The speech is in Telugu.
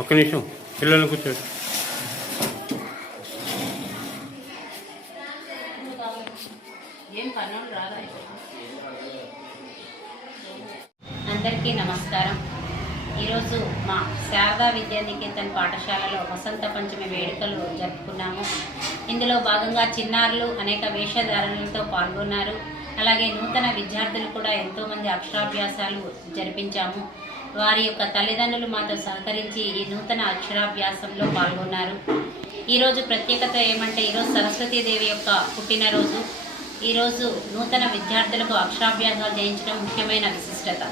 ఒక్క నిమిషం. పిల్లలు కూర్చోండి. అందరికీ నమస్కారం. ఈరోజు మా శారదా విద్యానికేతన్ పాఠశాలలో వసంత పంచమి వేడుకలు జరుపుకున్నాము. ఇందులో భాగంగా చిన్నారులు అనేక వేషధారణలతో పాల్గొన్నారు. అలాగే నూతన విద్యార్థులు కూడా ఎంతోమంది అక్షరాభ్యాసాలు జరిపించాము. వారి యొక్క తల్లిదండ్రులు మాతో సహకరించి ఈ నూతన అక్షరాభ్యాసంలో పాల్గొన్నారు. ఈరోజు ప్రత్యేకత ఏమంటే ఈరోజు సరస్వతీదేవి యొక్క పుట్టినరోజు. ఈరోజు నూతన విద్యార్థులకు అక్షరాభ్యాసాలు చేయించడం ముఖ్యమైన విశిష్టత.